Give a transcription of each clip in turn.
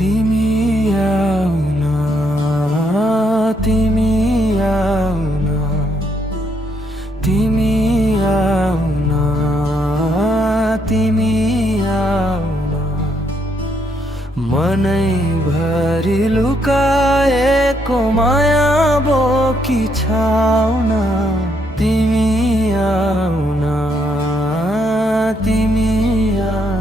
तिमी आउन तिमी आउन तिमी आउन तिमी आउन मनैभरि लुकाएको माया बोकी छाउन तिमी आउन तिमी आउन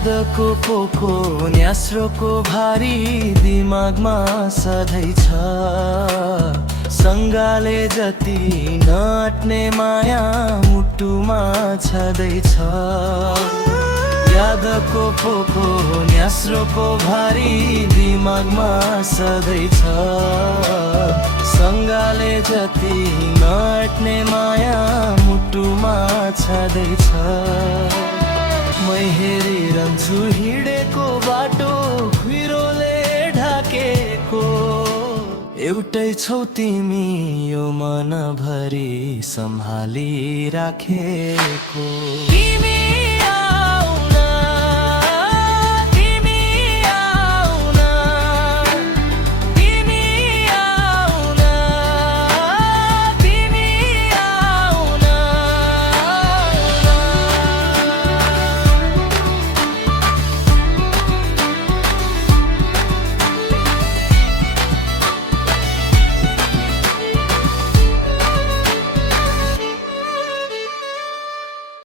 यादको पोको न्यास्रोको भारी दिमागमा सधैँ छ सँगाले जति नअट्ने माया मुटुमा छँदैछ यादको पोको न्यास्रोको भारी दिमागमा सधैँ छ सँगाले जति नअट्ने माया मुटुमा छँदैछ मै हेरिरहन्छु हिँडेको बाटो खुइरोले ढाकेको एउटै छौ तिमी यो मनभरि सम्हाली राखेको तिमी